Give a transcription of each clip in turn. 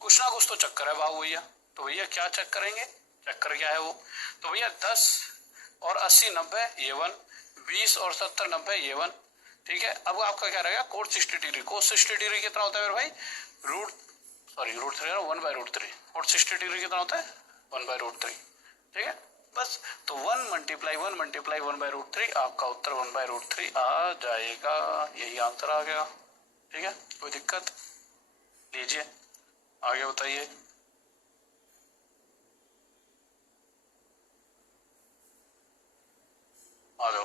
कुछ ना कुछ तो चक्कर है बाबू भैया। तो भैया क्या चेक करेंगे, चक्कर क्या है वो। तो भैया 10 और 80 90 ये 1, 20 और 70 90 ये 1, ठीक है। अब आपका क्या रहेगा, कोट 60 डिग्री। कोट 60 डिग्री कितना होता है मेरे भाई, रूट 3 1/√3। कोट 60 डिग्री कितना होता है, 1/√3, ठीक है। बस तो 1 × 1 × 1/√3, आपका उत्तर 1/√3 आ जाएगा। यही आंसर आ गया, ठीक है। कोई दिक्कत, लीजिए आगे बताइए। आ जाओ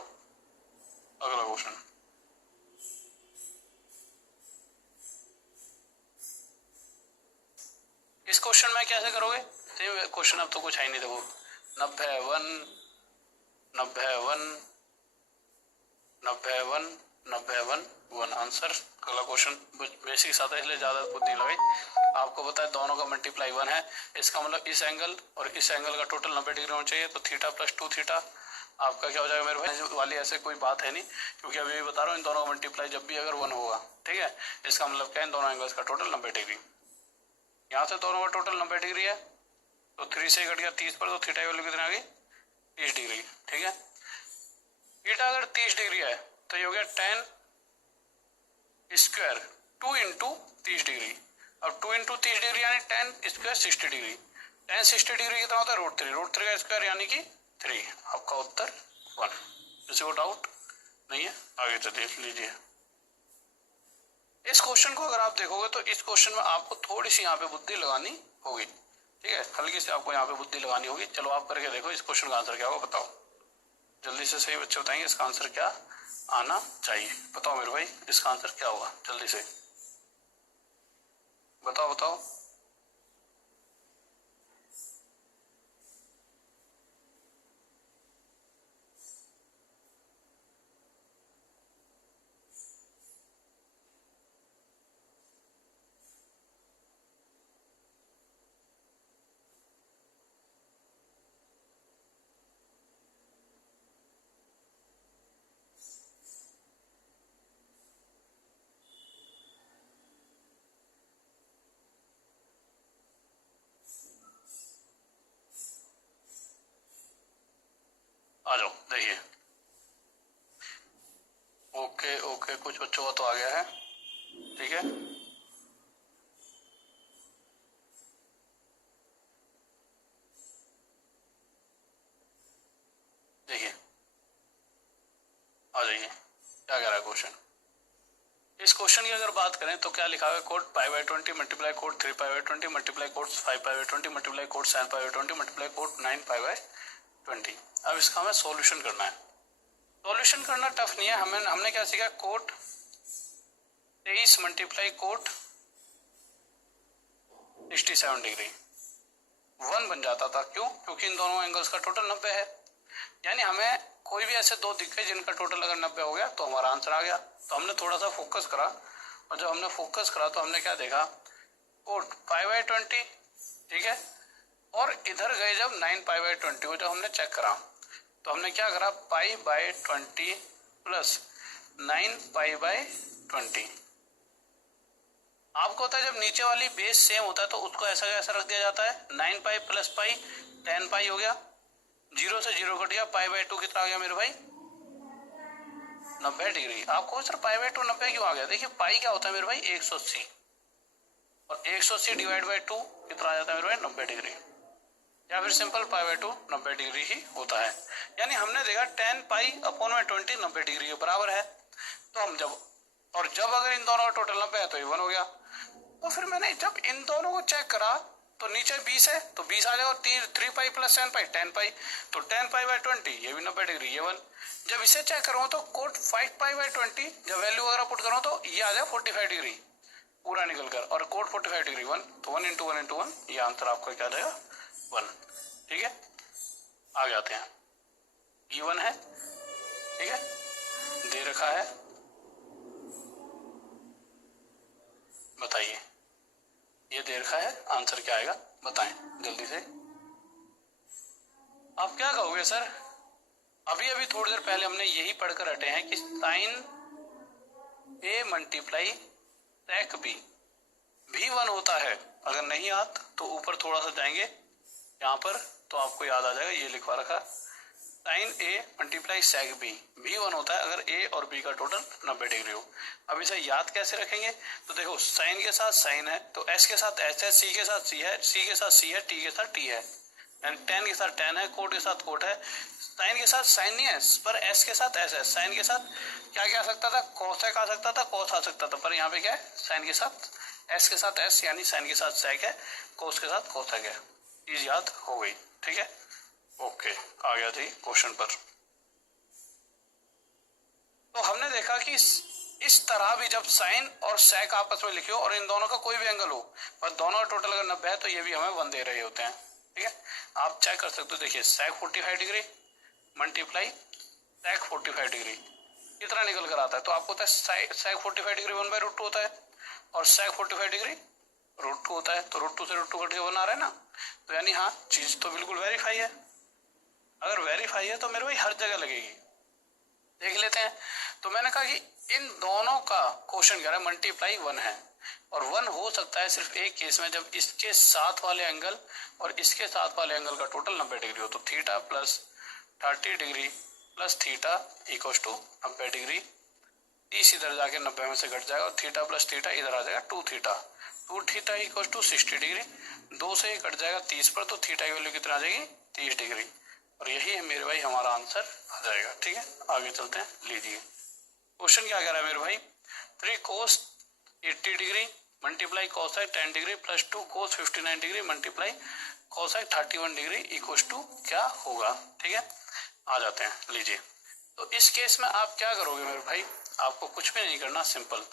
अगला क्वेश्चन। इस क्वेश्चन में कैसे करोगे, तो क्वेश्चन अब तो कुछ है ही नहीं। देखो 90 1 90 1 90 1 90 1 1 आंसर। अगला क्वेश्चन बेसिक साथ है इसलिए ज्यादा बुद्धि लगाई। आपको पता है दोनों का मल्टीप्लाई 1 है, इसका मतलब इस एंगल और इस एंगल का टोटल 90 डिग्री होना चाहिए। तो थीटा प्लस 2 थीटा आपका क्या हो जाएगा मेरे भाई वाली, ऐसे कोई बात है नहीं, क्योंकि अभी बता रहा हूँ इन दोनों का मल्टीप्लाई जब भी अगर 1 होगा, ठीक है, इसका मतलब क्या है, इन दोनों एंगल्स का टोटल 90 डिग्री। यहाँ से दोनों का टोटल 90 डिग्री है, तो 3 से कट गया 30 पर, तो थीटा की वैल्यू कितनी आ गई, 30 डिग्री, ठीक है। थीटा अगर 30 डिग्री है तो ये हो गया 10 स्क्वायर 2 इंटू 30 डिग्री। अब 2 इंटू 30 डिग्री यानी 10 स्क्वायर 60 डिग्री। 10 60 डिग्री कितना होता है, √3। √3 का स्क्वायर यानी कि 3। आपका उत्तर 1। किसी को डाउट नहीं है, आगे तो देख लीजिए। इस क्वेश्चन को अगर आप देखोगे तो इस क्वेश्चन में आपको थोड़ी सी यहाँ पे बुद्धि लगानी होगी, ठीक है, हल्की से आपको यहाँ पे बुद्धि लगानी होगी। चलो आप करके देखो इस क्वेश्चन का आंसर क्या होगा, बताओ जल्दी से। सही बच्चे बताएंगे इसका आंसर क्या आना चाहिए। बताओ मेरे भाई इसका आंसर क्या होगा, जल्दी से बताओ बताओ। आ जाओ देखिए। ओके ओके, कुछ बच्चों का तो आ गया है, ठीक है। देखिए आ जाइए क्या कह रहा है क्वेश्चन। इस क्वेश्चन की अगर बात करें तो क्या लिखा हुआ है, cot π/20 multiply cot 3π/20 multiply cot 5π/20 multiply cot 7π/20 multiply cot 9π/20। अब इसका हमें सॉल्यूशन करना है। सॉल्यूशन करना टफ नहीं है, हमने क्या सीखा, कोट 23 मल्टीप्लाई कोट 67 डिग्री 1 बन जाता था। क्यों, क्योंकि इन दोनों एंगल्स का टोटल 90 है। यानी हमें कोई भी ऐसे दो दिखे जिनका टोटल अगर 90 हो गया तो हमारा आंसर आ गया। तो हमने थोड़ा सा फोकस करा, और जब हमने फोकस करा तो हमने क्या देखा, कोट π/20, ठीक है, और इधर गए जब 9π/20 को जब हमने चेक करा तो हमने क्या करा, π/20 प्लस 9π/20। आपको होता है जब नीचे वाली बेस सेम होता है तो उसको ऐसा कैसा रख दिया जाता है, 9π प्लस पाई 10π हो गया, 0 से 0 कट गया, π/2 कितना आ गया मेरे भाई, 90 डिग्री। आपको सर π/2 90 क्यों आ गया, देखिए पाई क्या होता है मेरे भाई 180, और 180 डिवाइड बाई 2 कितना आ जाता है मेरे भाई 90 डिग्री, या फिर सिंपल π/2 90 डिग्री ही होता है। यानी हमने देखा 10π/20 90 डिग्री के बराबर है। तो हम जब अगर इन दोनों का टोटल 90 है तो ये 1 हो गया। तो फिर मैंने जब इन दोनों को चेक करा तो नीचे 20 है तो 20 आ जाएगा, 3π प्लस 7π 10π, तो 10π/20 ये भी 90 डिग्री ये 1। जब इसे चेक करूँ तो कोट 5π/20 जब वैल्यू वगैरह पुट करूँ तो ये आ जाए 45 डिग्री पूरा निकल कर, और कोट 45 डिग्री 1, तो 1 इंटू 1 इंटू 1, ये आंसर आपका क्या जाएगा 1, ठीक है। आगे आते हैं, ये 1 है, ठीक है, दे रखा है, बताइए ये दे रखा है, आंसर क्या आएगा बताएं जल्दी से। आप क्या कहोगे सर, अभी अभी थोड़ी देर पहले हमने यही पढ़कर हटे हैं कि sign A multiply sec B, भी 1 होता है, अगर नहीं याद तो ऊपर थोड़ा सा जाएंगे यहाँ पर तो आपको याद आ जाएगा, ये लिखवा रखा sign A multiply sec B, भी 1 होता है अगर ए और बी का टोटल 90 डिग्री हो। अब इसे याद कैसे रखेंगे, तो देखो साइन के साथ साइन है तो एस के साथ एस है, सी के साथ सी है, सी के साथ सी है, टी के साथ टी है, टेन के साथ टेन है, कोट के साथ कोट है। साइन के साथ साइन नहीं है पर एस के साथ एस है, साइन के साथ क्या क्या आ सकता था, कोसेक आ सकता था, कोस आ सकता था, पर यहाँ पे क्या है साइन के साथ एस के साथ एस यानी साइन के साथ सेक है, कोस के साथ कोसेक है। चीज याद हो गई, ठीक है, ओके। आ गया थी क्वेश्चन पर। तो हमने देखा कि इस तरह भी जब साइन और सेक आपस में लिखियो और इन दोनों का कोई भी एंगल हो पर दोनों का टोटल अगर 90 है तो ये भी हमें 1 दे रहे होते हैं, ठीक है। आप चेक कर सकते हो, देखिए सेक 45 डिग्री मल्टीप्लाई सेक 45 डिग्री कितना निकल कर आता है, तो आपको होता है सेक 45 डिग्री 1/√2 होता है और सेक 45 डिग्री √2 होता है, तो √2 से √2 कट के 1 आ रहा है ना, तो यानी हाँ चीज तो बिल्कुल वेरीफाई है। अगर वेरीफाई है तो मेरे भाई हर जगह लगेगी, देख लेते हैं। तो मैंने कहा कि इन दोनों का क्वेश्चन कह रहा है मल्टीप्लाई 1 है और 1 हो सकता है सिर्फ एक केस में, जब इसके साथ वाले एंगल और इसके साथ वाले एंगल का टोटल 90 डिग्री हो, तो theta plus 30 degree plus theta equal to 90 degree, 30 इधर जाके 90 में से घट जाएगा और थीटा प्लस थीटा इधर आ जाएगा 2 theta, 2 theta equal to 60 degree, 2 से ही कट जाएगा 30 पर, तो थीटा की वैल्यू कितना आ जाएगी 30 डिग्री, और यही है मेरे भाई हमारा आंसर आ जाएगा, ठीक है। आगे चलते हैं, लीजिए क्वेश्चन क्या कह रहा है मेरे भाई, 3 cos 80 degree multiply cosec 10 degree plus 2 cos 59 degree multiply cosec 31 degree equal to क्या होगा, ठीक है। आ जाते हैं, लीजिए। तो इस केस में आप क्या करोगे मेरे भाई, आपको कुछ भी नहीं करना, सिंपल।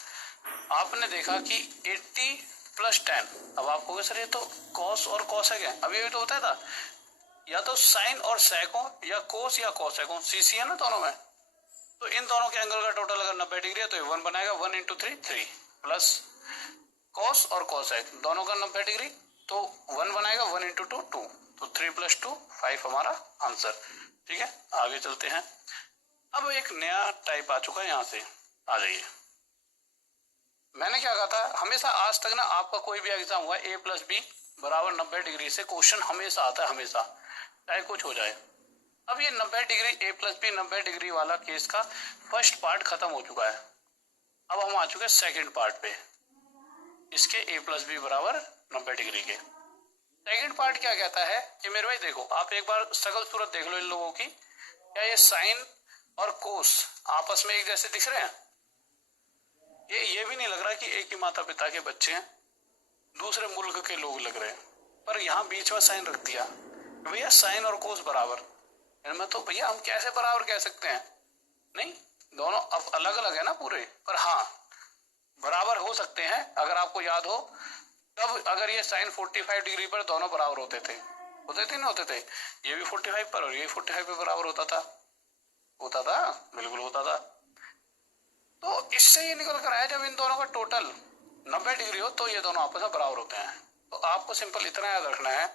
आपने देखा कि 80 प्लस 10, अब आप कहोगे सर ये तो cos और cosec है, अभी तो होता था या तो साइन और सेक हो या कोस या कोसेक हो, सीसी है ना दोनों में, तो इन दोनों के एंगल का टोटल अगर 90 डिग्री है तो ये 1 बनाएगा, 1 इंटू 3 3 प्लस कॉस और कोसेक दोनों का 90 डिग्री तो 1 बनाएगा, 1 इंटू 2 2, तो 3 प्लस 2 5 हमारा आंसर, ठीक है। आगे चलते हैं। अब एक नया टाइप आ चुका है, यहाँ से आ जाइए। मैंने क्या कहा था, हमेशा आज तक ना आपका कोई भी एग्जाम हुआ ए प्लस बी बराबर 90 डिग्री से क्वेश्चन हमेशा आता है, हमेशा चाहे कुछ हो जाए। अब ये 90 डिग्री ए प्लस बी 90 डिग्री वाला केस का फर्स्ट पार्ट खत्म हो चुका है, अब हम आ चुके हैं सेकेंड पार्ट पे, इसके ए प्लस बी बराबर 90 डिग्री के। सेकेंड पार्ट क्या कहता है कि मेरे भाई देखो, आप एक बार सकल सूरत देख लो इन लोगों की, क्या ये साइन और कोस आपस में एक जैसे दिख रहे हैं, ये भी नहीं लग रहा कि एक ही माता पिता के बच्चे हैं, दूसरे मुल्क के लोग लग रहे हैं, पर यहाँ बीच में साइन रख दिया, भैया साइन और कोस बराबर, इनमें तो भैया हम कैसे बराबर कह सकते हैं, नहीं दोनों अब अलग अलग है ना पूरे, पर हाँ बराबर हो सकते हैं। अगर आपको याद हो तब अगर ये साइन 45 डिग्री पर दोनों बराबर होते थे नहीं होते थे, ये भी 45 पर और ये 45 पे बराबर होता था बिल्कुल होता था। तो इससे ये निकल कर आया जब इन दोनों का टोटल 90 डिग्री हो तो ये दोनों आपस में बराबर होते हैं। तो आपको सिंपल इतना याद रखना है,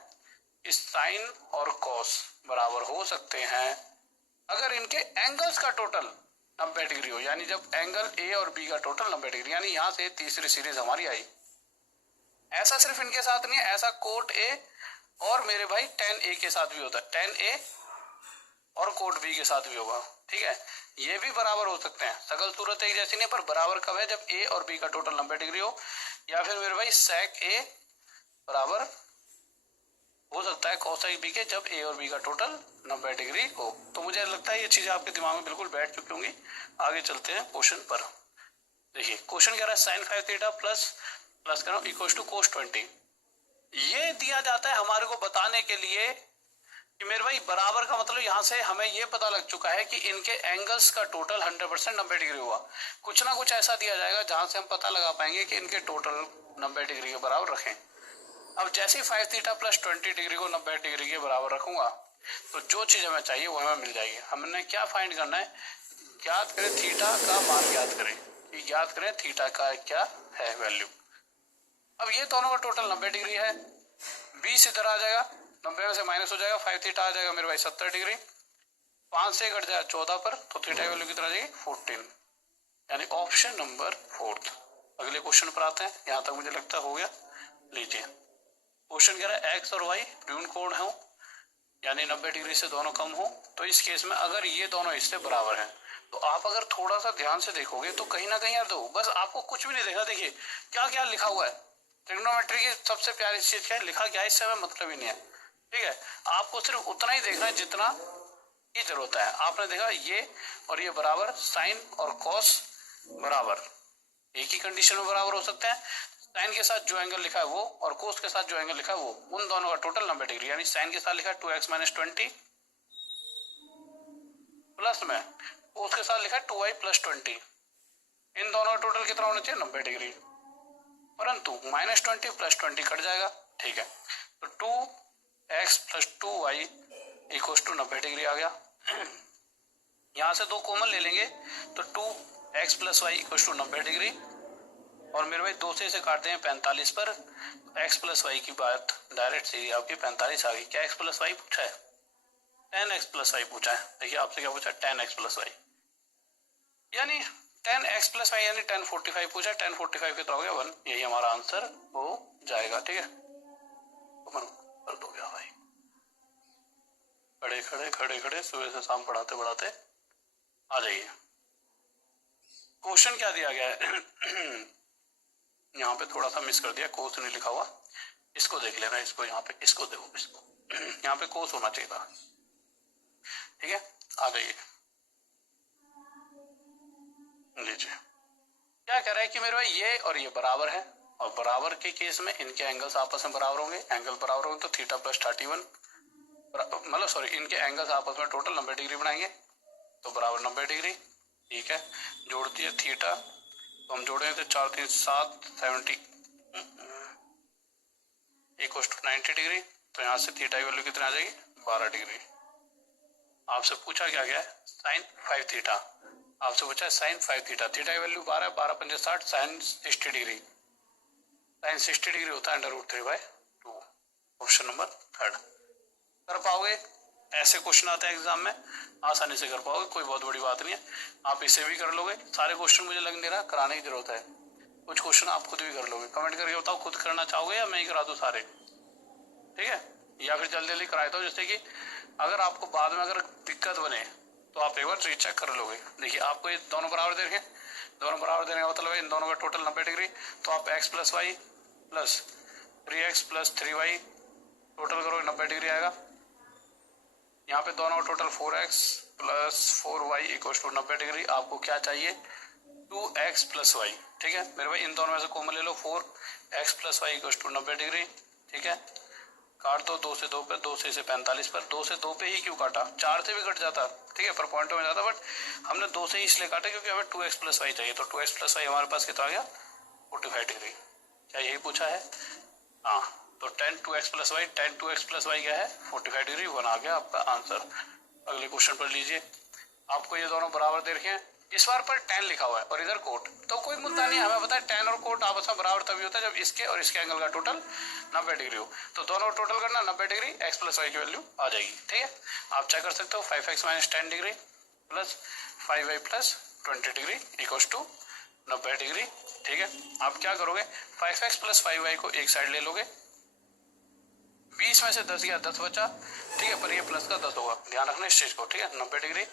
इस साइन और कॉस बराबर हो सकते हैं अगर इनके एंगल्स का टोटल 90 डिग्री हो, यानी जब एंगल ए और बी का टोटल 90 डिग्री, यानी यहां से तीसरी सीरीज हमारी आई। ऐसा सिर्फ इनके साथ नहीं है, ऐसा कोट ए और मेरे भाई tan ए के साथ भी होता है, tan ए और कोट बी के साथ भी होगा, ठीक है। ये भी बराबर हो सकते हैं, सकल सूरत एक जैसी नहीं, पर बराबर कब है, जब ए और बी का टोटल 90 डिग्री हो, या फिर मेरे भाई sec ए बराबर हो सकता है कोसेक बी के जब ए और बी का टोटल 90 डिग्री हो। तो मुझे लगता है ये चीजें आपके दिमाग में बिल्कुल बैठ चुकी होंगी। आगे चलते हैं क्वेश्चन पर। देखिए क्वेश्चन कह रहा है साइन 5 थीटा प्लस करो इक्वल टू कोस 20। ये दिया जाता है हमारे को बताने के लिए कि मेरे भाई बराबर का मतलब यहाँ से हमें ये पता लग चुका है कि इनके एंगल्स का टोटल 100% 90 डिग्री हुआ। कुछ ना कुछ ऐसा दिया जाएगा जहां से हम पता लगा पाएंगे कि इनके टोटल 90 डिग्री के बराबर रखें। अब जैसे 5 थीटा प्लस 20 डिग्री को 90 डिग्री के बराबर रखूंगा तो जो चीज हमें चाहिए वो हमें मिल जाएगी। हमने क्या फाइंड करना है, ज्ञात करें थीटा का मान, ज्ञात करें ज्ञात करें थीटा का क्या है वैल्यू। अब ये दोनों का टोटल 90 डिग्री है, 20 इधर आ जाएगा, 90 में से माइनस हो जाएगा, 5 थीटा आ जाएगा मेरे भाई 70 डिग्री, 5 से कट जाएगा 14 पर, तो थीटा की वैल्यू कितना आ जाएगी 14, यानी ऑप्शन नंबर 4। अगले क्वेश्चन पर आते हैं, यहाँ तक मुझे लगता हो गया। लीजिए क्वेश्चन कह रहा है एक्स और वाई ऋण कोण हो, यानी 90 डिग्री से दोनों कम हो। तो इस केस में अगर ये दोनों हिस्से बराबर हैं, तो आप अगर थोड़ा सा ध्यान से देखोगे तो कहीं ना कहीं यार दो, बस आपको कुछ भी नहीं देखना। देखिए क्या क्या लिखा हुआ है, ट्रिग्नोमेट्री की सबसे प्यारी चीज क्या है, लिखा क्या है इससे हमें मतलब ही नहीं है। ठीक है, आपको सिर्फ उतना ही देखना है जितना की जरूरत है। आपने देखा ये और ये बराबर, साइन और कॉस बराबर, एक ही कंडीशन में बराबर हो सकते हैं। साइन के साथ जो एंगल लिखा है वो और कोस के साथ जो एंगल लिखा है वो, उन दोनों का टोटल 90 डिग्री। यानी साइन के साथ लिखा है 2x - 20 प्लस में कोस के साथ लिखा है 2y + 20, इन दोनों का टोटल कितना होना चाहिए, 90 डिग्री। परंतु -20 + 20 कट जाएगा। ठीक है, तो 2x + 2y = 90 डिग्री आ गया। यहां से दो कॉमन ले लेंगे तो 2x + y = 90 डिग्री। और मेरे भाई 2 से इसे काटते हैं 45 पर, x + y की बात डायरेक्ट सीधी आपकी 45 आ गई। क्या x + y पूछा है, 10x + y पूछा है। देखिए आपसे क्या पूछा, 10x + y, यानी 10x + y यानी 1045 पूछा है। 1045 कितना हो गया, 1, यही हमारा आंसर हो जाएगा। ठीक है, कर दो गया भाई, खड़े खड़े खड़े खड़े सुबह से शाम पढ़ाते पढ़ाते आ जाइए। क्वेश्चन क्या दिया गया है यहाँ पे थोड़ा सा मिस कर दिया, कोस नहीं लिखा हुआ, इसको देख लेना, इसको यहाँ पे, इसको देखो, इसको यहाँ पे कोस होना चाहिए था। ठीक है, आ जाइए। लीजिए क्या कह रहा है कि मेरे भाई ये और ये बराबर है, और बराबर के केस में इनके एंगल्स आपस में बराबर होंगे। एंगल बराबर होंगे तो थीटा + 31, मतलब सॉरी, इनके एंगल्स आपस में टोटल 90 डिग्री बनाएंगे, तो बराबर 90 डिग्री। ठीक है, जोड़ दिए थीटा, तो हम जोड़ेंगे तो 4 3 7 70 = 90 डिग्री। तो यहाँ से थीटा की वैल्यू कितनी आ जाएगी, 12 डिग्री। आपसे पूछा क्या गया है, साइन 5 थीटा, आपसे पूछा है साइन 5 थीटा। थीटा की value 12, 12 × 5 = 60, sine 60 degree, sine 60 degree होता है √3/2। ऑप्शन नंबर 3 कर पाओगे। ऐसे क्वेश्चन आते हैं एग्जाम में, आसानी से कर पाओगे, कोई बहुत बड़ी बात नहीं है। आप इसे भी कर लोगे। सारे क्वेश्चन मुझे लग नहीं रहा कराने की जरूरत है, कुछ क्वेश्चन आप खुद भी कर लोगे। कमेंट करके बताओ खुद करना चाहोगे या मैं ही करा दूं सारे। ठीक है, या फिर जल्दी जल्दी करा देता हूँ, जिससे कि अगर आपको बाद में अगर दिक्कत बने तो आप एक बार रीचेक कर लोगे। देखिए आपको ये दोनों बराबर दे रखे, दोनों बराबर देने का मतलब है इन दोनों का टोटल 90 डिग्री। तो आप x + y + 3x + 3y total करोगे 90 डिग्री आएगा। यहाँ पे दोनों का टोटल 4x + 4y = 90 डिग्री। आपको क्या चाहिए, 2x + y। ठीक है मेरे भाई, इन दोनों में से कॉमन ले लो, 4x + y = 90 डिग्री। ठीक है, काट दो, 2 से 2 पे, 2 से इसे 45 पर। 2 से 2 पे ही क्यों काटा, 4 से भी कट जाता, ठीक है, पर पॉइंट में जाता, बट हमने 2 से ही इसलिए काटा क्योंकि हमें 2x + y चाहिए। तो 2x + y हमारे पास कितना आ गया, 45 डिग्री। क्या यही पूछा है, हाँ। तो 10 2x + y, 10 2x + y क्या है, 45 डिग्री, 1 आ गया आपका आंसर। अगले क्वेश्चन पर लीजिए, आपको ये दोनों बराबर दे रखे हैं, इस बार पर 10 लिखा हुआ है और इधर कोट, तो कोई मुद्दा नहीं। हमें पता है 10 और कोट आपस में बराबर तभी होता है जब इसके और इसके एंगल का टोटल 90 डिग्री हो। तो दोनों टोटल करना 90 डिग्री, x + y की वैल्यू आ जाएगी। ठीक है, आप चेक कर सकते हो, 5x - 10 degree + 5y + 20 degree = 90 degree. ठीक है, आप क्या करोगे, 5x + 5y को एक साइड ले लोगे, 20 में से 10 गया, 10 बचा। ठीक है, पर ये प्लस का 10 होगा, ध्यान रखना इस चीज को। ठीक है, 90 डिग्री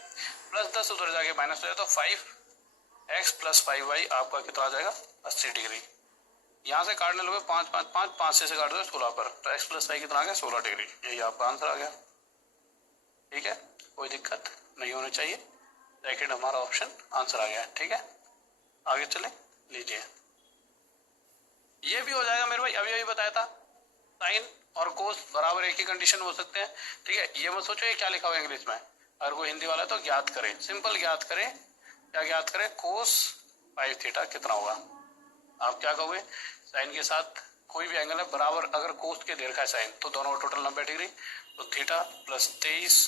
+ 10 उधर जाके माइनस हो जाए तो 5x + 5y आपका कितना आ जाएगा, 80 डिग्री। यहाँ से काटने लोगे 5 5 5, 5 से काट दो 16 पर, तो x + y कितना आ गया, 16 डिग्री। यही आपका आंसर आ गया। ठीक है, कोई दिक्कत नहीं होनी चाहिए। सेकेंड हमारा ऑप्शन आंसर आ गया। ठीक है, आगे चले, लीजिए ये भी हो जाएगा मेरे भाई। अभी अभी बताया था साइन और कोस बराबर एक ही कंडीशन में हो सकते हैं। ठीक है, ये मत सोचो ये क्या लिखा हुआ है इंग्लिश में, अगर कोई हिंदी वाला है तो ज्ञात करें, सिंपल ज्ञात करें। क्या ज्ञात करें, कोस 5 थीटा कितना होगा। आप क्या कहोगे, साइन के साथ कोई भी एंगल है बराबर, अगर कोस के दे रखा है साइन, तो दोनों टोटल 90 डिग्री, तो थीटा + 23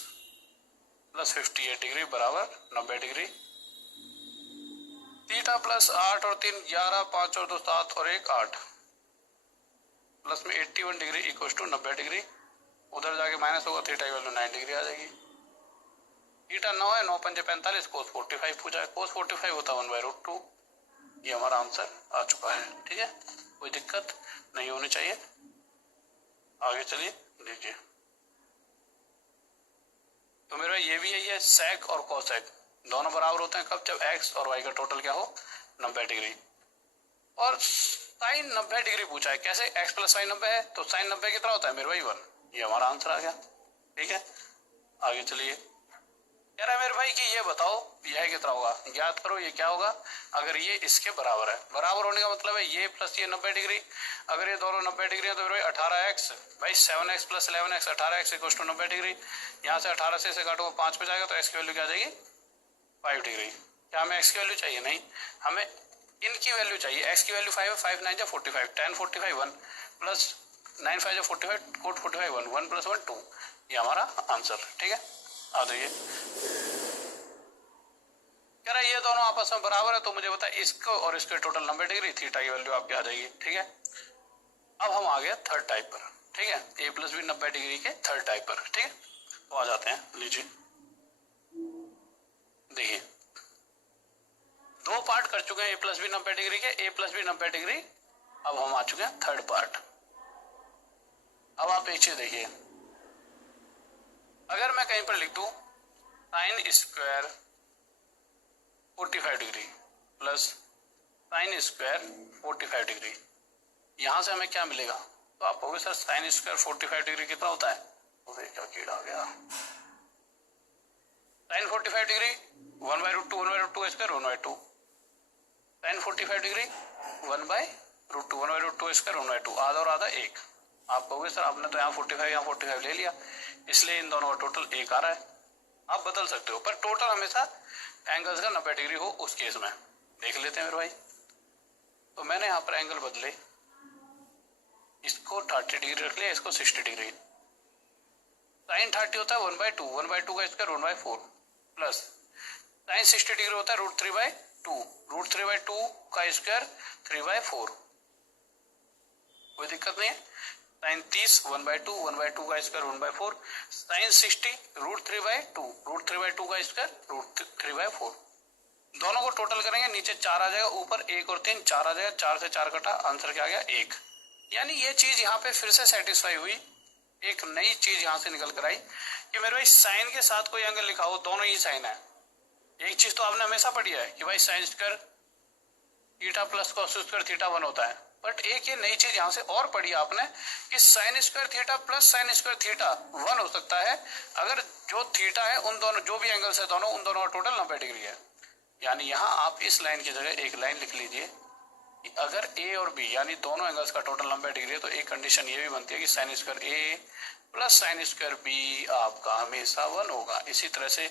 + 58 डिग्री बराबर 90 डिग्री। थीटा + 8 और 3 11, 5 और 2 7 और 1 8 प्लस में 81 डिग्री = 90 डिग्री। उधर जाके माइनस होगा, थीटा की वैल्यू 9 डिग्री आ जाएगी। थीटा 9 है, 9 × 5 = 45, कोस 45 पूछा है, कोस 45 होता है 1/√2। ये हमारा आंसर आ चुका है। ठीक है, कोई दिक्कत नहीं होनी चाहिए। आगे चलिए देखिए, तो मेरा ये भी है, ये सेक और कोसेक दोनों बराबर होते हैं कब, जब एक्स और वाई का टोटल क्या हो 90 डिग्री। और साइन 90 डिग्री पूछा है, कैसे, एक्स प्लस साइन 90 है तो साइन 90 कितना होता है मेरे भाई 1। ये हमारा आंसर आ गया। ठीक है, आगे चलिए, कह रहा है मेरे भाई कि ये बताओ यह कितना होगा, ज्ञात करो ये क्या होगा अगर ये इसके बराबर है। बराबर होने का मतलब है ये प्लस ये 90 डिग्री, अगर ये दोनों 90 डिग्री है तो मेरे भाई 18x, भाई 7x plus 11x 18x equal to 90 degree. यहाँ से 18 से काटो 5 पे जाएगा तो x की वैल्यू क्या आ जाएगी 5 डिग्री। क्या हमें x की वैल्यू चाहिए, नहीं, हमें इनकी वैल्यू चाहिए। x की वैल्यू 5 है, 5 9 45, 10 45 1 प्लस 9 5 45, कोट 45 1, 1 प्लस 1 2, ये हमारा आंसर। ठीक है, आ जाइए, कह रहा है ये दोनों आपस में बराबर है तो मुझे बता इसको और इसके टोटल 90 डिग्री, थीटा की वैल्यू आपकी आ जाएगी। ठीक है, अब हम आ गए थर्ड टाइप पर। ठीक है, a प्लस बी 90 डिग्री के थर्ड टाइप पर। ठीक है, तो आ जाते हैं, लीजिए देखिए, दो पार्ट कर चुके हैं a प्लस बी 90 डिग्री के, a प्लस बी 90 डिग्री। अब हम आ चुके हैं थर्ड पार्ट। अब आप एक चीज देखिए, अगर मैं कहीं पर लिख दूं sine square 45 degree plus sine square 45 degree, यहां से हमें क्या मिलेगा, तो आप कहोगे सर साइन स्क्वायर 45 डिग्री कितना होता है, तो क्या कीड़ा आ गया, sine 45 degree 1/√2 1/√2 square 1/2, sine 45 degree 1/√2 1/√2 square 1/2, आधा और आधा एक। आप कहोगे सर आपने तो यहाँ 45 यहाँ 45 ले लिया, इसलिए इन दोनों का टोटल एक आ रहा है। आप बदल सकते हो, पर टोटल हमेशा एंगल्स का 90 डिग्री हो उस केस में। देख लेते हैं मेरे भाई, तो मैंने यहाँ पर एंगल बदले, इसको 30 डिग्री रख लिया, इसको 60 डिग्री। साइन 30 होता है 1/2, 1/2 का स्क्वायर 1/4 प्लस साइन 60 डिग्री होता है √3/2, √3/2 का स्क्वायर 3/4। कोई दिक्कत नहीं है, साइन 30 1/2, 1/2 का स्क्वायर 1/4, साइन 60 √3/2, √3/2 का स्क्वायर √3/4। दोनों को टोटल करेंगे, नीचे 4 आ जाएगा, ऊपर 1 और 3 4 आ जाएगा, 4 से 4 कटा, आंसर क्या आ गया 1। यानी ये चीज यहाँ पे फिर से सेटिस्फाई हुई, एक नई चीज यहाँ से निकल कर आई कि मेरे भाई साइन के साथ कोई एंगल लिखा हो, दोनों ही साइन है। एक चीज तो आपने हमेशा पढ़ी है कि भाई sine square theta plus cos square theta 1 होता है, बट एक ये नई चीज यहाँ से और पढ़ी आपने कि sine square theta plus sine square theta 1 हो सकता है अगर जो थीटा है उन दोनों, जो भी एंगल्स है दोनों, उन दोनों का टोटल 90 डिग्री है। यानी यहाँ आप इस लाइन की जगह एक लाइन लिख लीजिए कि अगर ए और बी यानी दोनों एंगल्स का टोटल 90 डिग्री है तो एक कंडीशन ये भी बनती है कि साइन स्क्वायर ए प्लस साइन स्क्वायर बी आपका हमेशा 1 होगा। इसी तरह से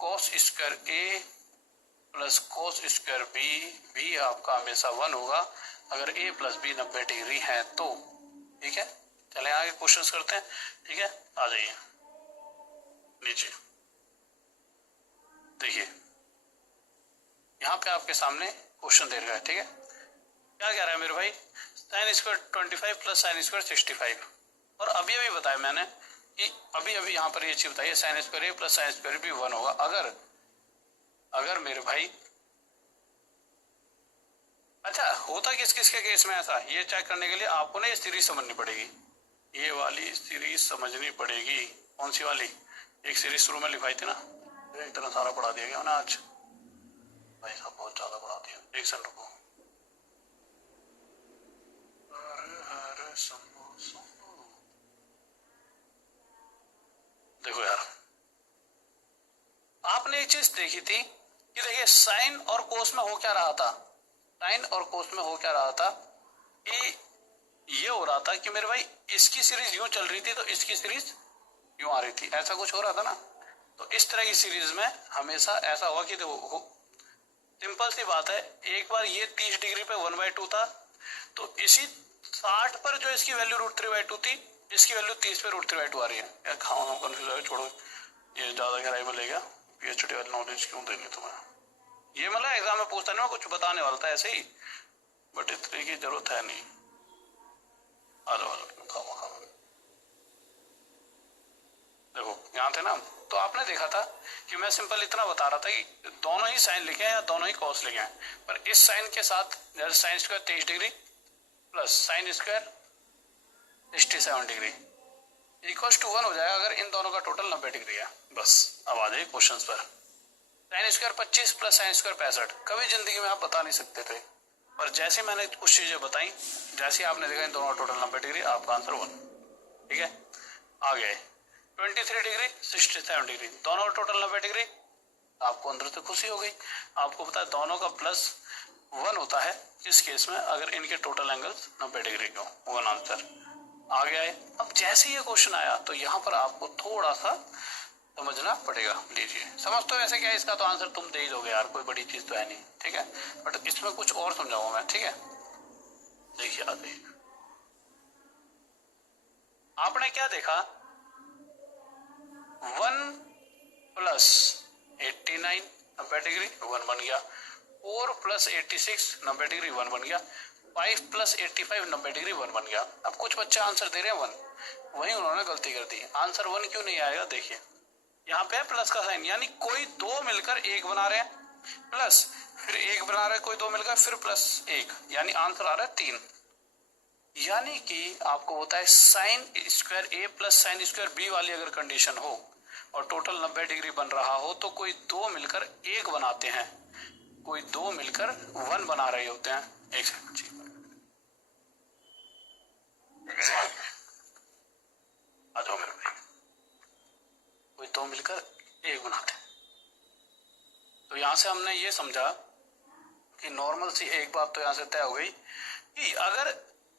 कॉस स्क्वायर ए प्लस कॉस स्क्वायर बी भी आपका हमेशा 1 होगा अगर ए प्लस बी 90 डिग्री है तो। ठीक है, चले आगे क्वेश्चंस करते हैं। ठीक है, आ जाइए नीचे देखिए, यहाँ पे आपके सामने क्वेश्चन दे रखा है। ठीक है, क्या कह रहा है मेरे भाई, sine square 25 plus sine square 65, और अभी अभी बताया मैंने कि अभी अभी यहाँ पर ये चीज बताइए साइन स्क्वायर ए प्लस साइन स्क्वायर बी 1 होगा अगर मेरे भाई, अच्छा होता किस किस के केस में ऐसा, ये चेक करने के लिए आपको ना ये सीरीज समझनी पड़ेगी, ये वाली सीरीज समझनी पड़ेगी। कौन सी वाली, एक सीरीज शुरू में लिखवाई थी ना, एक तरह सारा पढ़ा दिया गया ना आज, भाई साहब बहुत ज्यादा पढ़ा दिया। एक सेकंड रुको, देखो यार, आपने एक चीज देखी थी कि देखिए साइन और कोस में हो क्या रहा था, साइन और कोस में हो क्या रहा था कि ये हो रहा था कि मेरे भाई इसकी सीरीज यूं चल रही थी तो इसकी सीरीज यूं आ रही थी, ऐसा कुछ हो रहा था ना। तो इस तरह की सीरीज में हमेशा ऐसा हुआ कि देखो सिंपल सी बात है, एक बार ये 30 डिग्री पे 1/2 था, तो इसी 60 पर जो इसकी वैल्यू √3/2 थी, इसकी वैल्यू 30 पे √3/2 आ रही है। यार खाओ कंफ्यूज हो, छोड़ो, ये ज्यादा गहराई में ले गया, पीएचडी वाली नॉलेज क्यों देनी तुम्हें, ये मतलब एग्जाम में पूछता नहीं, मैं कुछ बताने वाला था ऐसे ही, बट इतने की जरूरत है नहीं। आ जाओ खाओ, देखो ध्यान थे ना, तो आपने देखा था कि मैं सिंपल इतना बता रहा था कि दोनों ही साइन लिखे हैं या दोनों ही कॉस लिखे हैं, पर इस साइन के साथ जैसे sine square 23 degree plus sine square 67 degree equal to 1 हो जाएगा अगर इन दोनों का टोटल 90 डिग्री है। बस अब आ जाइए क्वेश्चन पर। Sine square 25 plus sine square 65 कभी जिंदगी में आप बता नहीं सकते थे, और जैसे मैंने कुछ चीजें बताई, जैसे आपने देखा इन दोनों का टोटल 90 डिग्री, आपका आंसर 1। ठीक है, आगे 23 डिग्री 67 डिग्री दोनों का टोटल 90 डिग्री, आपको अंदर से खुशी हो गई। आपको पता है दोनों का प्लस 1 होता है इस केस में अगर इनके टोटल एंगल्स 90 डिग्री के हो। 1 आंसर आ गया है। अब जैसे ये क्वेश्चन आया तो यहाँ पर आपको थोड़ा सा समझना पड़ेगा। लीजिए, समझ तो वैसे क्या है, इसका तो आंसर तुम दे ही दोगे यार, कोई बड़ी चीज तो है नहीं। ठीक है, बट इसमें कुछ और समझाऊंगा मैं। ठीक है, देखिए आगे आपने क्या देखा, 1 प्लस 89 90 डिग्री 1 बन गया, 4 प्लस 86 90 डिग्री 1 बन गया, 5 प्लस 85 90 डिग्री 1 बन गया। अब कुछ बच्चे आंसर दे रहे हैं 1, वही उन्होंने गलती कर दी। आंसर 1 क्यों नहीं आएगा, देखिए यहाँ पे प्लस का साइन, यानी कोई दो मिलकर एक बना रहे हैं, प्लस फिर एक बना रहे हैं, कोई दो मिलकर फिर प्लस एक, यानी आंसर आ रहा है 3। यानी कि आपको होता है साइन स्क्वायर ए प्लस साइन स्क्वायर बी वाली अगर कंडीशन हो और टोटल 90 डिग्री बन रहा हो तो कोई दो मिलकर एक बनाते हैं, कोई दो मिलकर 1 बना रहे होते हैं। एक सेकंड, आ जाओ मेरे भाई, कोई दो मिलकर एक बनाते हैं। तो यहां से हमने ये समझा कि नॉर्मल सी एक बात तो यहां से तय हो गई कि अगर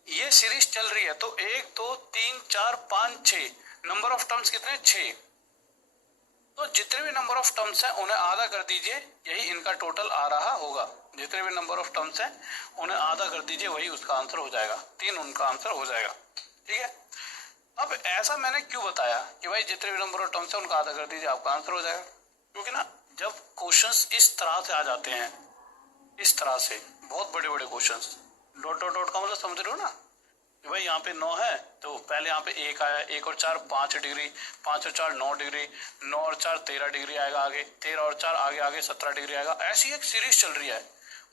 ये सीरीज चल रही है तो 1 2 3 4 5 6 नंबर ऑफ टर्म्स कितने, 6। तो जितने भी नंबर ऑफ टर्म्स हैं उन्हें आधा कर दीजिए, यही इनका टोटल आ रहा होगा। जितने भी नंबर ऑफ टर्म्स हैं उन्हें आधा कर दीजिए, वही उसका आंसर हो जाएगा, 3 उनका आंसर हो जाएगा। ठीक है, अब ऐसा मैंने क्यों बताया कि भाई जितने भी नंबर ऑफ टर्म्स हैं उनका आधा कर दीजिए, आपका आंसर हो जाएगा। क्योंकि ना जब क्वेश्चंस इस तरह से आ जाते हैं, इस तरह से बहुत बड़े बड़े क्वेश्चंस, डॉट डॉट डॉट का मतलब समझ रहे हो ना कि भाई यहाँ पे 9 है तो पहले यहाँ पे 1 आया, 1 और 4 5 डिग्री, 5 और 4 9 डिग्री, 9 और 4 13 डिग्री आएगा, आगे 13 और 4 आगे आगे 17 डिग्री आएगा। ऐसी एक सीरीज चल रही है,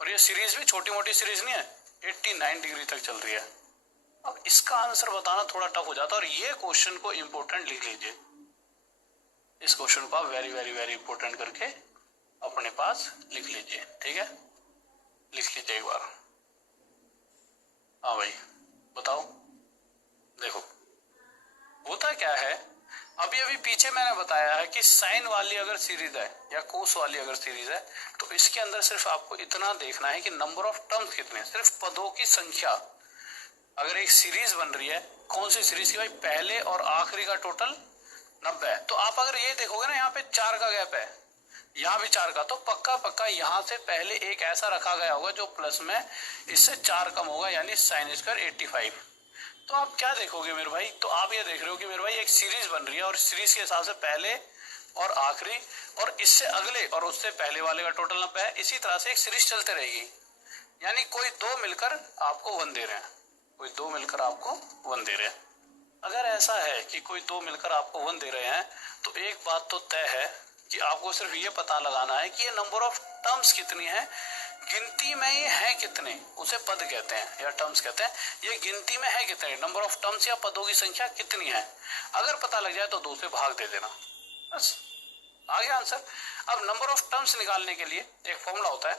और ये सीरीज भी छोटी मोटी सीरीज नहीं है, 89 डिग्री तक चल रही है। अब इसका आंसर बताना थोड़ा टफ हो जाता है, और ये क्वेश्चन को इंपोर्टेंट लिख लीजिए, इस क्वेश्चन को आप वेरी वेरी वेरी इंपोर्टेंट करके अपने पास लिख लीजिए। ठीक है, लिख लीजिए एक बार। हाँ भाई बताओ, देखो होता क्या है, अभी अभी पीछे मैंने बताया है कि साइन वाली अगर सीरीज है या कोस वाली अगर सीरीज है तो इसके अंदर सिर्फ आपको इतना देखना है कि नंबर ऑफ टर्म्स कितने, सिर्फ पदों की संख्या। अगर एक सीरीज बन रही है, कौन सी सीरीज की, भाई पहले और आखिरी का टोटल 90 है, तो आप अगर ये देखोगे ना यहाँ पे 4 का गैप है, यहाँ भी 4 का, तो पक्का पक्का यहाँ से पहले एक ऐसा रखा गया होगा जो प्लस में इससे 4 कम होगा, यानी साइन स्क्वायर 85। तो आप क्या देखोगे मेरे भाई, तो आप ये देख रहे हो कि मेरे भाई एक सीरीज बन रही है और सीरीज के हिसाब से पहले और आखिरी और इससे अगले और उससे पहले वाले का टोटल 90 है। इसी तरह से एक सीरीज चलते रहेगी, यानी कोई दो मिलकर आपको 1 दे रहे हैं, कोई दो मिलकर आपको 1 दे रहे हैं। अगर ऐसा है कि कोई दो मिलकर आपको 1 दे रहे हैं तो एक बात तो तय है कि आपको सिर्फ ये पता लगाना है कि ये नंबर ऑफ टर्म्स कितनी है, गिनती में ये है कितने, उसे पद कहते हैं या टर्म्स कहते हैं, ये गिनती में है कितने, नंबर ऑफ टर्म्स या पदों की संख्या कितनी है। अगर पता लग जाए तो 2 से भाग दे देना, बस आ गया आंसर। अब नंबर ऑफ टर्म्स निकालने के लिए एक फॉर्मूला होता है,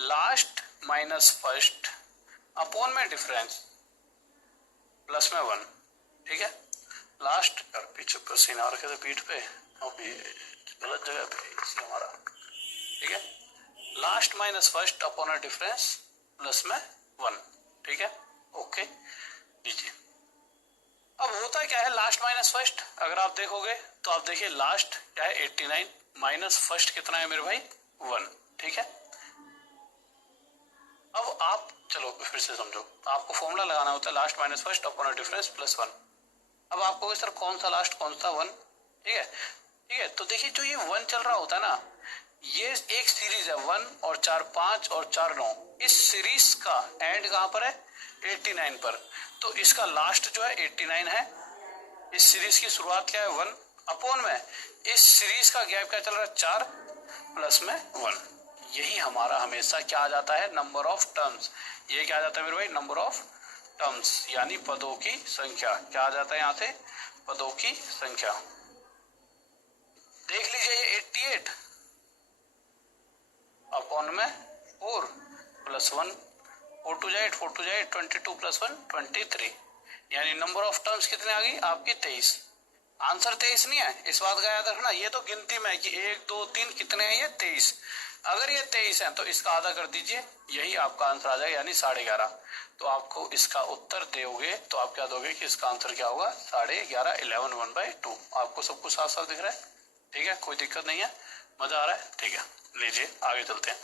लास्ट माइनस फर्स्ट अपॉन में डिफरेंस प्लस में 1। ठीक है, लास्ट पीछे पसीना रखे थे पीठ पे, अभी गलत जगह पे इसलिए हमारा। ठीक है, last minus first upon a difference plus में 1। ठीक है, ओके लीजिए। अब होता क्या है लास्ट माइनस फर्स्ट, अगर आप देखोगे तो आप देखिए लास्ट क्या है 89 माइनस फर्स्ट कितना है मेरे भाई 1। ठीक है, अब आप चलो फिर से समझो, आपको फॉर्मूला लगाना होता है last minus first upon a difference plus 1। अब आपको सर कौन सा लास्ट कौन सा 1। ठीक है, ठीक है, तो देखिए जो ये 1 चल रहा होता है ना, ये एक सीरीज है 1 और 4 5 और 4 9, इस सीरीज का एंड कहां पर है 89 पर, तो इसका लास्ट जो है 89 है, इस सीरीज की शुरुआत क्या है 1 अपॉन में इस सीरीज का गैप क्या चल रहा है 4 प्लस में 1। यही हमारा हमेशा क्या आ जाता है नंबर ऑफ टर्म्स। ये क्या आ जाता है मेरे भाई नंबर ऑफ टर्म्स यानी पदों की संख्या। क्या आ जाता है यहाँ से पदों की संख्या। देख लीजिए ये 88 अपॉन में 4 प्लस 1 4 टू जा 8 4 टू जा 8 22 प्लस 1 23 यानी नंबर ऑफ टर्म्स कितने आ गई आपकी 23। आंसर 23 नहीं है, इस बात का याद रखना। ये तो गिनती में है कि 1 2 3 कितने हैं ये 23। अगर ये 23 है तो इसका आधा कर दीजिए, यही आपका आंसर आ जाएगा यानी 11.5। तो आपको इसका उत्तर दोगे तो आप क्या दोगे कि इसका आंसर क्या होगा 11.5 11 1/2। आपको सब कुछ साफ साफ दिख रहा है, ठीक है, कोई दिक्कत नहीं है, मजा आ रहा है, ठीक है। लीजिए आगे चलते हैं।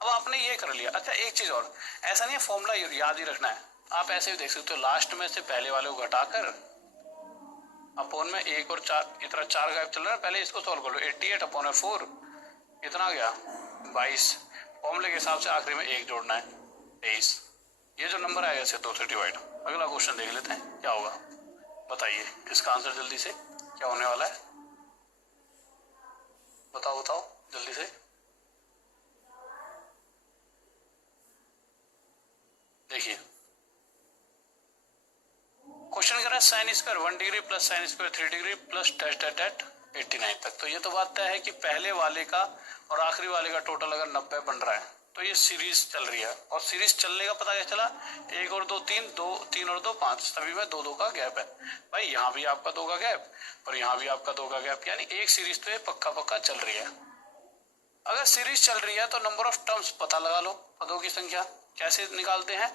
अब आपने ये कर लिया। अच्छा एक चीज और, ऐसा नहीं है फॉर्मूला याद ही रखना है, आप ऐसे भी देख सकते हो लास्ट में से पहले वाले को घटाकर अपॉन में 1 और 4 इतना 4 गायब चल रहा है, पहले इसको सॉल्व कर लो। 88 अपॉन में 4 कितना आ गया 22। फॉर्मूले के हिसाब से आखिरी में 1 जोड़ना है 23। ये जो नंबर आएगा इसे 2 से डिवाइड। अगला क्वेश्चन देख लेते हैं क्या होगा, बताइए इसका आंसर जल्दी से क्या होने वाला है, बताओ बताओ जल्दी से। देखिए क्वेश्चन कर रहा है sine square 1 degree plus sine square 3 degree plus dash dash that 89 तक। तो ये तो बात तय है कि पहले वाले का और आखिरी वाले का टोटल अगर 90 बन रहा है तो ये सीरीज चल रही है। और सीरीज चलने का पता क्या चला 1 और 2 3 2 3 और 2 5 सभी में 2 2 का गैप है। भाई यहाँ भी आपका 2 का गैप और यहाँ भी आपका 2 का गैप, यानी एक सीरीज तो ये पक्का पक्का चल रही है। अगर सीरीज चल रही है तो नंबर ऑफ टर्म्स पता लगा लो, पदों की संख्या कैसे निकालते हैं,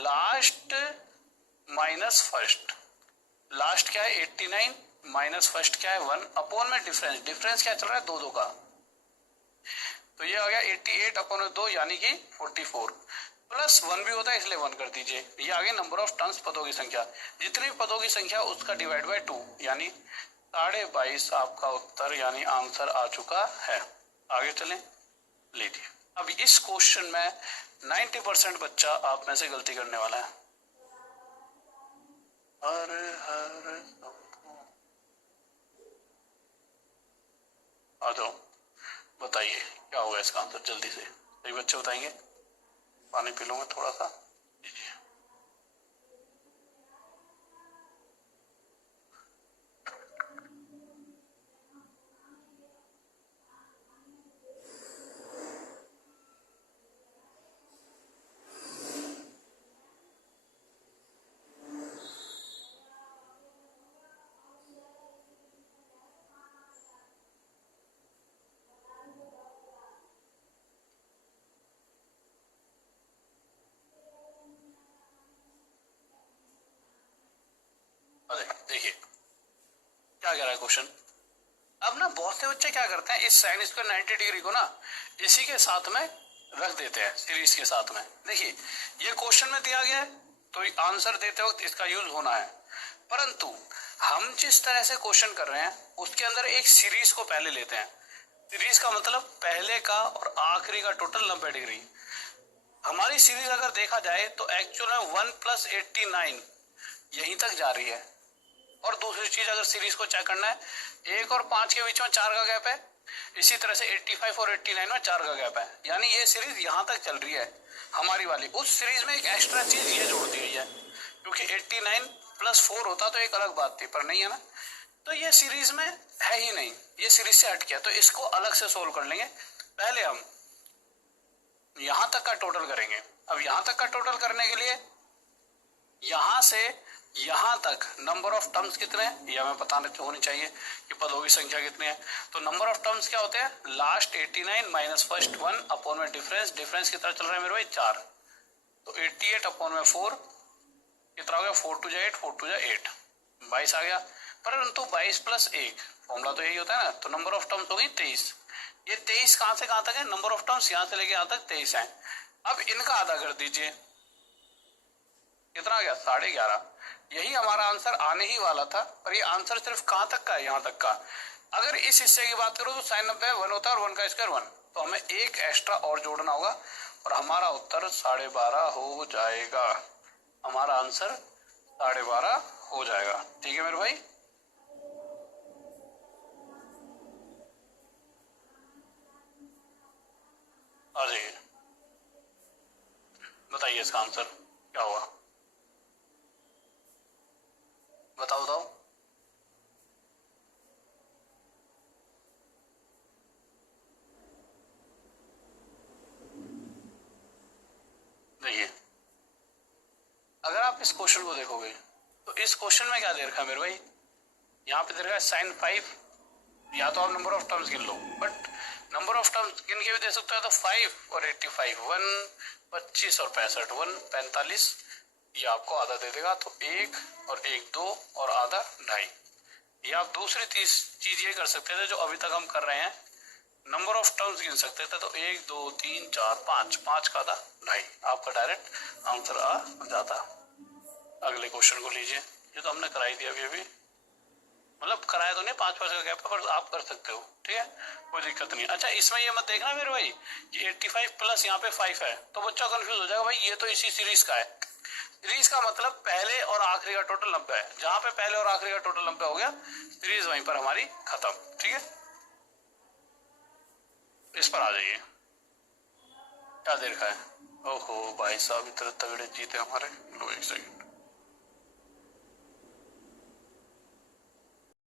लास्ट माइनस फर्स्ट। लास्ट क्या है 89 माइनस फर्स्ट क्या है 1 अपॉन में डिफरेंस। डिफरेंस क्या चल रहा है 2 2 का, तो ये आ गया 88 अपॉन में 2 यानी कि 44 प्लस 1 भी होता है इसलिए 1 कर दीजिए। ये आ गया नंबर ऑफ टर्म्स पदों की संख्या। जितनी पदों की संख्या उसका डिवाइड बाय 2 यानी 22.5 आपका उत्तर यानी आंसर आ चुका है। आगे चलें, लीजिए अब इस क्वेश्चन में 90% बच्चा आप में से गलती करने वाला है। हर हर आ जाओ, बताइए क्या होगा इसका आंसर जल्दी से, सही बच्चे बताएंगे। पानी पी लूंगा थोड़ा सा, लीजिए। देखिए क्या कह रहा है क्वेश्चन। अब ना बहुत से बच्चे क्या करते हैं इस साइन स्क्वायर 90 डिग्री को ना इसी के साथ में रख देते हैं सीरीज के साथ में। देखिए ये क्वेश्चन में दिया गया है तो आंसर देते वक्त इसका यूज होना है, परंतु हम जिस तरह से क्वेश्चन कर रहे हैं उसके अंदर एक सीरीज को पहले लेते हैं। सीरीज का मतलब पहले का और आखिरी का टोटल 90 डिग्री। हमारी सीरीज अगर देखा जाए तो एक्चुअल में 1 + 89 यहीं तक जा रही है। और दूसरी चीज अगर सीरीज को चेक करना है 1 और 5 के बीच में 4 का गैप है, इसी तरह से 85 और 89 में 4 का गैप है, यानी ये सीरीज यहाँ तक चल रही है हमारी वाली। उस सीरीज में एक एक्स्ट्रा चीज ये जोड़ दी गई है, क्योंकि 89 + 4 होता तो एक अलग बात थी, पर नहीं है ना, तो ये सीरीज में है ही नहीं, ये सीरीज से हट गया। तो इसको अलग से सोल्व कर लेंगे। पहले हम यहां तक का टोटल करेंगे। अब यहां तक का टोटल करने के लिए यहां से यहां तक नंबर ऑफ टर्म्स कितने हैं ये हमें पता होनी चाहिए कि पदों की संख्या कितनी है। तो नंबर ऑफ टर्म्स क्या होते हैं, लास्ट 89 माइनस फर्स्ट 1 अपॉन में डिफरेंस। डिफरेंस कितना चल रहा है मेरे भाई 4, तो 88 अपॉन में 4 कितना हो गया 4 टू जा 8 4 टू जा 8 22 आ गया। परंतु 22 + 1 फॉर्मूला तो यही होता है ना, तो नंबर ऑफ टर्म्स हो गई 23। ये 23 कहां से कहां तक है, नंबर ऑफ टर्म्स यहां से लेके यहां तक 23 है। अब इनका आधा कर दीजिए, कितना आ गया 11.5। यही हमारा आंसर आने ही वाला था, पर ये आंसर सिर्फ कहां तक का है, यहां तक का। अगर इस हिस्से की बात करो तो sin 90 1 होता है और 1 का स्क्वायर 1, तो हमें एक एक्स्ट्रा और जोड़ना होगा और हमारा उत्तर 12.5 हो जाएगा। हमारा आंसर 12.5 हो जाएगा। ठीक है मेरे भाई, आ जाइए, बताइए इसका आंसर क्या होगा, बताओ बताओ। देखिए अगर आप इस क्वेश्चन को देखोगे तो इस क्वेश्चन में क्या दे रखा है मेरे भाई, यहाँ पे दे रखा है साइन 5, या तो आप नंबर ऑफ टर्म्स गिन लो, बट नंबर ऑफ टर्म्स गिन के भी दे सकते हो, तो 5 और 85, 1 25 और 65, 1 45, ये आपको आधा दे देगा, तो 1 और 1 2 और आधा 2.5। या आप दूसरी चीज ये कर सकते थे जो अभी तक हम कर रहे हैं, नंबर ऑफ टर्म्स गिन सकते थे, तो 1 2 3 4 5, 5 का आधा 2.5, आपका डायरेक्ट आंसर आ जाता। अगले क्वेश्चन को लीजिए, ये तो हमने कराई दिया अभी अभी, मतलब कराया तो नहीं 5 का गैप है, पर आप कर सकते हो, ठीक है, कोई दिक्कत नहीं। अच्छा इसमें ये मत देखना मेरे भाई कि 85 प्लस यहाँ पे 5 है, तो बच्चा कंफ्यूज हो जाएगा, भाई ये तो इसी सीरीज का है। सीरीज का मतलब पहले और आखिरी का टोटल 90 है, जहां पे पहले और आखिरी का टोटल 90 हो गया, सीरीज वहीं पर हमारी खत्म। ठीक है, इस पर आ जाइए, क्या दे रखा है। ओहो भाई साहब, इतने तगड़े जीते हमारे, लो एक सेकंड,